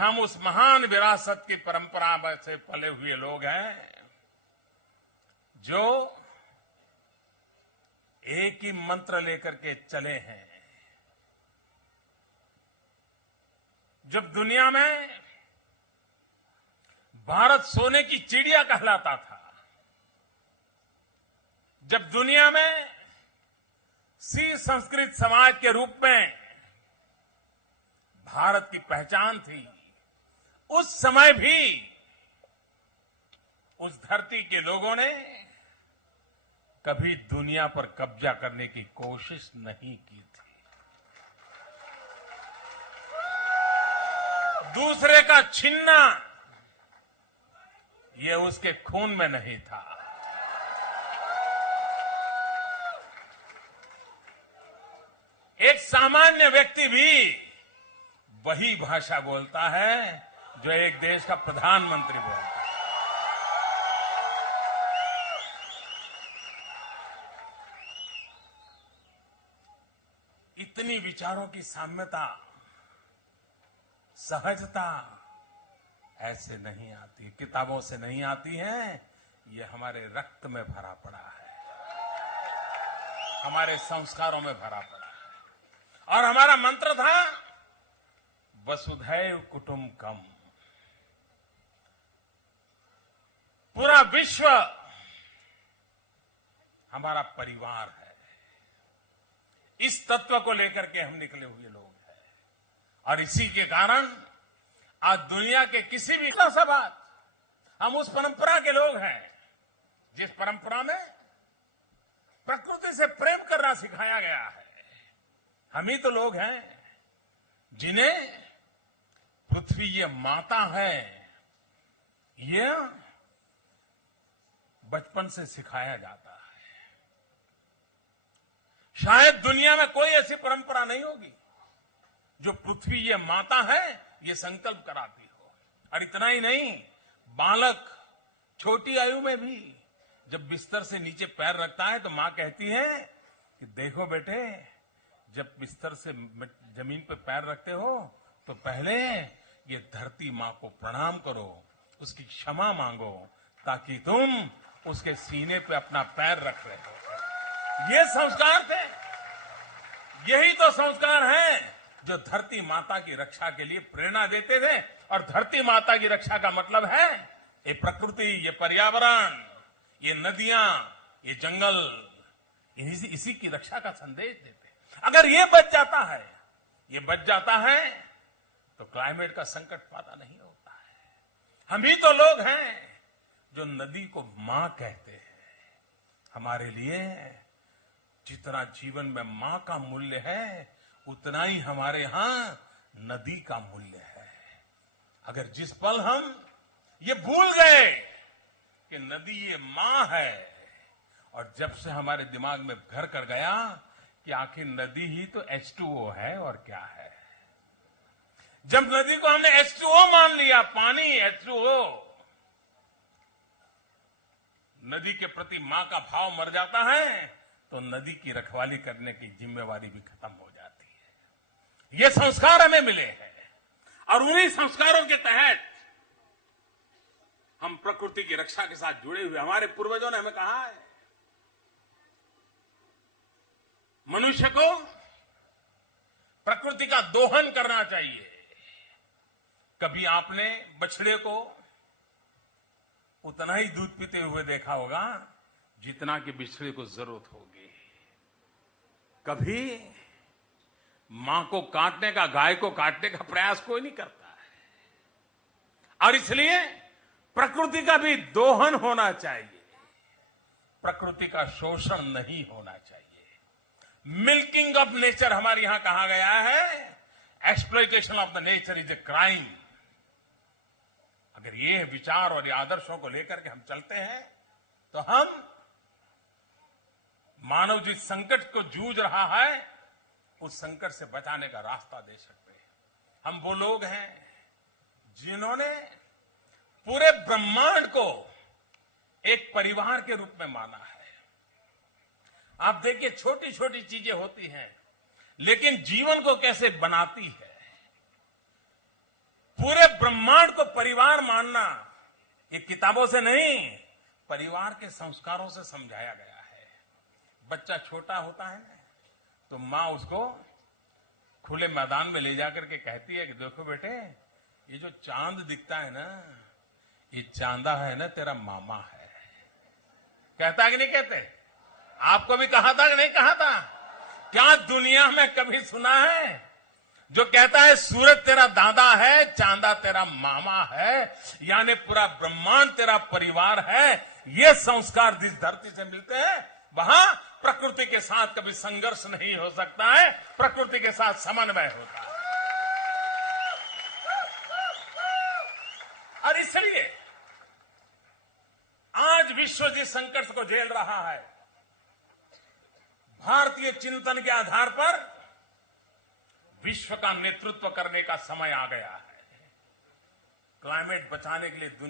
हम उस महान विरासत की परंपरा से पले हुए लोग हैं जो एक ही मंत्र लेकर के चले हैं। जब दुनिया में भारत सोने की चिड़िया कहलाता था, जब दुनिया में सी संस्कृत समाज के रूप में भारत की पहचान थी, उस समय भी उस धरती के लोगों ने कभी दुनिया पर कब्जा करने की कोशिश नहीं की थी। दूसरे का छीनना ये उसके खून में नहीं था। एक सामान्य व्यक्ति भी वही भाषा बोलता है जो एक देश का प्रधानमंत्री बोलता है। इतनी विचारों की साम्यता, सहजता ऐसे नहीं आती, किताबों से नहीं आती है। ये हमारे रक्त में भरा पड़ा है, हमारे संस्कारों में भरा पड़ा है। और हमारा मंत्र था वसुधैव कुटुंबकम। पूरा विश्व हमारा परिवार है। इस तत्व को लेकर के हम निकले हुए लोग हैं और इसी के कारण आज दुनिया के किसी भी सा बात, हम उस परंपरा के लोग हैं जिस परंपरा में प्रकृति से प्रेम करना सिखाया गया है। हम ही तो लोग हैं जिन्हें पृथ्वी ये माता है, ये बचपन से सिखाया जाता है। शायद दुनिया में कोई ऐसी परंपरा नहीं होगी जो पृथ्वी ये माता है ये संकल्प कराती हो। और इतना ही नहीं, बालक छोटी आयु में भी जब बिस्तर से नीचे पैर रखता है तो मां कहती है कि देखो बेटे, जब बिस्तर से जमीन पे पैर रखते हो तो पहले ये धरती मां को प्रणाम करो, उसकी क्षमा मांगो, ताकि तुम उसके सीने पे अपना पैर रख रहे हो। ये संस्कार थे, यही तो संस्कार हैं जो धरती माता की रक्षा के लिए प्रेरणा देते थे। और धरती माता की रक्षा का मतलब है ये प्रकृति, ये पर्यावरण, ये नदियां, ये जंगल, इसी की रक्षा का संदेश देते। अगर ये बच जाता है तो क्लाइमेट का संकट पैदा नहीं होता है। हम ही तो लोग हैं जो नदी को मां कहते हैं। हमारे लिए जितना जीवन में मां का मूल्य है उतना ही हमारे यहां नदी का मूल्य है। अगर जिस पल हम ये भूल गए कि नदी ये मां है, और जब से हमारे दिमाग में घर कर गया कि आखिर नदी ही तो H2O है और क्या है, जब नदी को हमने H2O मान लिया, पानी H2O, नदी के प्रति मां का भाव मर जाता है तो नदी की रखवाली करने की जिम्मेवारी भी खत्म हो जाती है। ये संस्कार हमें मिले हैं और उन्हीं संस्कारों के तहत हम प्रकृति की रक्षा के साथ जुड़े हुए। हमारे पूर्वजों ने हमें कहा है मनुष्य को प्रकृति का दोहन करना चाहिए। कभी आपने बछड़े को उतना ही दूध पीते हुए देखा होगा जितना कि बिछड़े को जरूरत होगी। कभी मां को काटने का, गाय को काटने का प्रयास कोई नहीं करता है। और इसलिए प्रकृति का भी दोहन होना चाहिए, प्रकृति का शोषण नहीं होना चाहिए। मिल्किंग ऑफ नेचर हमारे यहां कहा गया है, exploitation of the nature is a crime. अगर ये विचार और ये आदर्शों को लेकर के हम चलते हैं तो हम मानव जिस संकट को जूझ रहा है उस संकट से बचाने का रास्ता दे सकते हैं। हम वो लोग हैं जिन्होंने पूरे ब्रह्मांड को एक परिवार के रूप में माना है। आप देखिए, छोटी छोटी चीजें होती हैं लेकिन जीवन को कैसे बनाती है। पूरे परिवार मानना ये किताबों से नहीं, परिवार के संस्कारों से समझाया गया है। बच्चा छोटा होता है ना, तो माँ उसको खुले मैदान में ले जाकर के कहती है कि देखो बेटे, ये जो चांद दिखता है ना, ये चांदा है ना, तेरा मामा है। कहता है कि नहीं कहते? आपको भी कहा था कि नहीं कहा था? क्या दुनिया में कभी सुना है जो कहता है सूरज तेरा दादा है, चांदा तेरा मामा है, यानी पूरा ब्रह्मांड तेरा परिवार है। ये संस्कार जिस धरती से मिलते हैं, वहां प्रकृति के साथ कभी संघर्ष नहीं हो सकता है, प्रकृति के साथ समन्वय होता है। और इसलिए आज विश्व जिस संकट को झेल रहा है, भारतीय चिंतन के आधार पर विश्व का नेतृत्व करने का समय आ गया है। क्लाइमेट बचाने के लिए दुनिया